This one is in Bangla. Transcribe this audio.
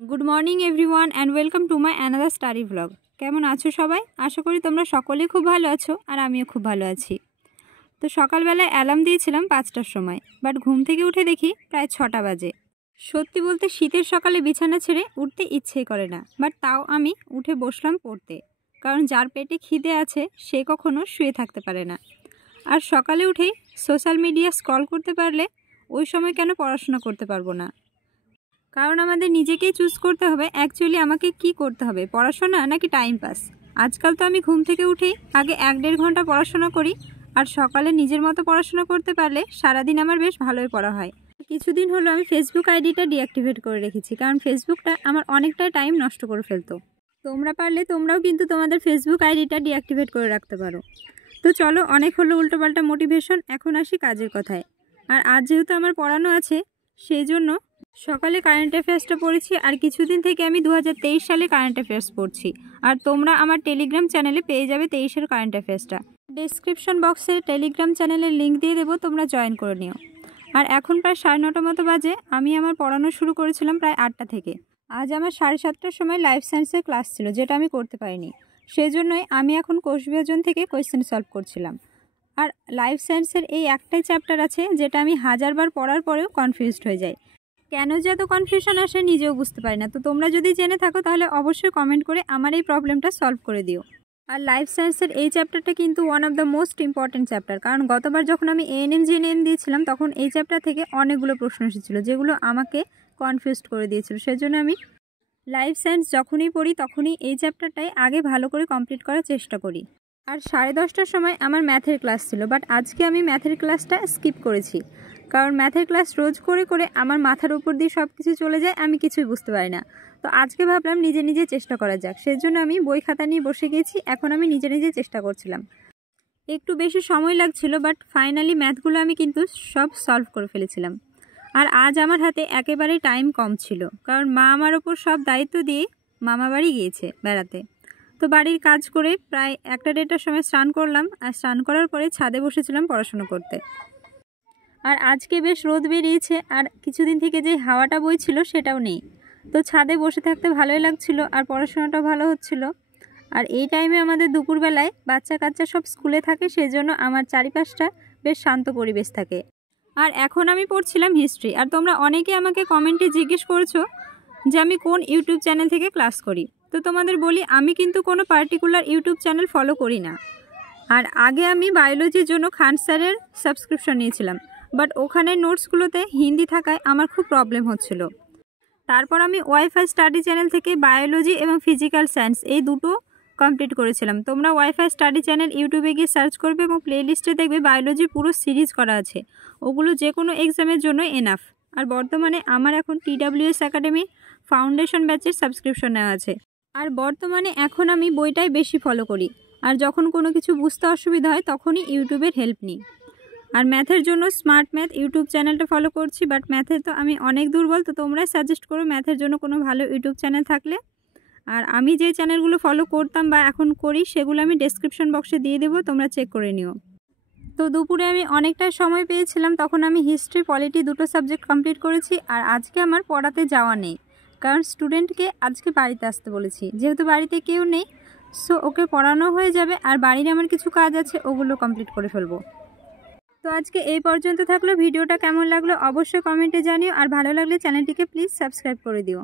Good morning everyone and welcome to my another study vlog. केमन आछो सबाई? आशा करी तोमरा सकलेई खूब भालो आछो और आमिओ खूब भालो आछि। तो सकाल बेला अ্যালার্ম दिएछिलाम 5टार समय, बाट घुम थेके उठे देखी प्राय 6टा बाजे। सत्यि बोलते शीतेर सकाले बिछाना छेड़े उठते इच्छेई करे ना, बाट ताओ आमी उठे बसलाम पढ़ते, कारण जार पेटे खिदे आछे से कखनो शुए थाकते पारे ना। और सकाले उठेई सोशल मीडिया स्क्रल करते पारले ओई समय केन पढ़ाशोना करते पारबो ना? कारण आमादेर निजेकेई चूज करते हबे एक्चुअली आमाके कि करते हबे, पढ़ाशोना नाकि टाइम पास। आजकल तो आमी घुम थेके उठेई आगे 1-1.5 घंटा पढ़ाशोना करी और सकाले निजेर मतो पढ़ाशोना करते पारले सारा दिन आमार बेश भालोई पढ़ा हय। किछुदिन हलो आमी फेसबुक आईडिटा डिएक्टिवेट करे रेखेछि, कारण फेसबुकटा आमार अनेकटा टाइम नष्ट करे फेलतो। तोमरा पारले तोमराओ किन्तु तोमादेर फेसबुक आईडिटा डिएक्टिवेट करे राखते पारो। तो चलो अनेक हलो उल्टोपाल्टा मोटिवेशन, एखन आसि काजेर कथाय। और आज जेहेतु आमार पढ़ानो आछे सेइजोन्नो सकाले कारेंट अफेयार्सटा पढ़ेछि और किछुदिन थेके आमी 2023 साले कारेंट अफेयार्स पढ़छि। और तोमरा आमार टेलिग्राम चैनेले पेये जाबे 23 कारेंट अफेयार्सटा। डेसक्रिपशन बक्से टेलिग्राम चैनेलेर लिंक दिए देबो, तोमरा जয়েন করে নিও। और एखन प्राय 9:30 मतो बाजे। आमी आमार पढ़ानो शुरू करेছিলাম प्राय 8टा থেকে। आज आमार 7:30টার সময় লাইফ সায়েন্সের ক্লাস ছিল, যেটা আমি করতে পারিনি। সেজন্যই আমি এখন কোষ বিভাজন থেকে কোয়েশ্চেন সলভ করছিলাম। আর লাইফ সায়েন্সের এই একটাই চ্যাপ্টার আছে যেটা আমি হাজারবার পড়ার পরেও কনফিউজড হয়ে যাই। কেন যে এত কনফিউশন আসে নিজেও বুঝতে পারি না। তো তোমরা যদি জেনে থাকো তাহলে অবশ্যই কমেন্ট করে আমার এই প্রবলেমটা সলভ করে দিও। আর লাইফ সায়েন্সের এই চ্যাপ্টারটা কিন্তু one of the most important chapter, কারণ গতবার যখন আমি এএনএম জিএনএম দিয়েছিলাম তখন এই চ্যাপ্টার থেকে অনেকগুলো প্রশ্ন এসেছিল যেগুলো আমাকে কনফিউজড করে দিয়েছিল। সেজন্য আমি লাইফ সায়েন্স যখনই পড়ি তখনই এই চ্যাপ্টারটাই আগে ভালো করে কমপ্লিট করার চেষ্টা করি। আর 10:30টার সময় আমার ম্যাথের ক্লাস ছিল, বাট আজকে আমি ম্যাথের ক্লাসটা স্কিপ করেছি, কারণ ম্যাথের ক্লাস রোজ করে করে আমার মাথার উপর দিয়ে সব কিছু চলে যায়, আমি কিছুই বুঝতে পারি না। তো আজকে ভাবলাম নিজে নিজে চেষ্টা করা যাক, সেজন্য আমি বই খাতা নিয়ে বসে গেছি। এখন আমি নিজে নিজে চেষ্টা করছিলাম। একটু বেশি সময় লাগছিল, বাট ফাইনালি ম্যাথগুলো আমি কিন্তু সব সলভ করে ফেলেছিলাম। আর আজ আমার হাতে একেবারেই টাইম কম ছিল, কারণ মা আমার ওপর সব দায়িত্ব দিয়ে মামা বাড়ি গিয়েছে বেড়াতে। তো বাড়ির কাজ করে প্রায় 1টা-1:30টার সময় স্নান করলাম, আর স্নান করার পরে ছাদে বসেছিলাম পড়াশোনা করতে। আর আজকে বেশ রোদ বেরিয়েছে, আর কিছুদিন থেকে যে হাওয়াটা বইছিল সেটাও নেই। তো ছাদে বসে থাকতে ভালোই লাগছিল আর পড়াশোনাটাও ভালো হচ্ছিল। আর এই টাইমে আমাদের দুপুরবেলায় বাচ্চা কাচ্চা সব স্কুলে থাকে, সেজন্য আমার চারিপাশটা বেশ শান্ত পরিবেশ থাকে। আর এখন আমি পড়ছিলাম হিস্ট্রি। আর তোমরা অনেকে আমাকে কমেন্টে জিজ্ঞেস করেছো যে আমি কোন ইউটিউব চ্যানেল থেকে ক্লাস করি। তো তোমাদের বলি, আমি কিন্তু কোনো পার্টিকুলার ইউটিউব চ্যানেল ফলো করি না। আর আগে আমি বায়োলজির জন্য খান স্যারের সাবস্ক্রিপশন নিয়েছিলাম, বাট ওখানে নোটসগুলোতে হিন্দি থাকায় আমার খুব প্রবলেম হচ্ছিল। তারপর আমি ওয়াইফাই স্টাডি চ্যানেল থেকে বায়োলজি এবং ফিজিক্যাল সায়েন্স এই দুটো কমপ্লিট করেছিলাম। তোমরা ওয়াইফাই স্টাডি চ্যানেল ইউটিউবে গিয়ে সার্চ করবে এবং প্লেলিস্টে দেখবে বায়োলজি পুরো সিরিজ করা আছে। ওগুলো যে কোনো এক্সামের জন্য এনাফ। আর বর্তমানে আমার এখন TWS একাডেমি ফাউন্ডেশন ব্যাচের সাবস্ক্রিপশন নেওয়া আছে। আর বর্তমানে এখন আমি বইটাই বেশি ফলো করি। আর যখন কোনো কিছু বুঝতে অসুবিধা হয় তখনই ইউটিউবের হেল্প নিই। আর ম্যাথের জন্য স্মার্ট ম্যাথ ইউটিউব চ্যানেলটা ফলো করছি, বাট ম্যাথে তো আমি অনেক দুর্বল। তো তোমরাই সাজেস্ট করো ম্যাথের জন্য কোনো ভালো ইউটিউব চ্যানেল থাকলে। আর আমি যে চ্যানেলগুলো ফলো করতাম বা এখন করি সেগুলো আমি ডেসক্রিপশন বক্সে দিয়ে দেবো, তোমরা চেক করে নিও। তো দুপুরে আমি অনেকটা সময় পেয়েছিলাম, তখন আমি হিস্ট্রি পলিটি দুটো সাবজেক্ট কমপ্লিট করেছি। আর আজকে আমার পড়াতে যাওয়া নেই, কারণ স্টুডেন্টকে আজকে বাড়িতে আসতে বলেছি, যেহেতু বাড়িতে কেউ নেই। সো ওকে পড়ানো হয়ে যাবে, আর বাড়ির আমার কিছু কাজ আছে ওগুলো কমপ্লিট করে ফেলবো। তো আজকে এই পর্যন্ত থাকলো। ভিডিওটা কেমন লাগলো অবশ্যই কমেন্টে জানিও, আর ভালো লাগলে চ্যানেলটিকে প্লিজ সাবস্ক্রাইব করে দিও।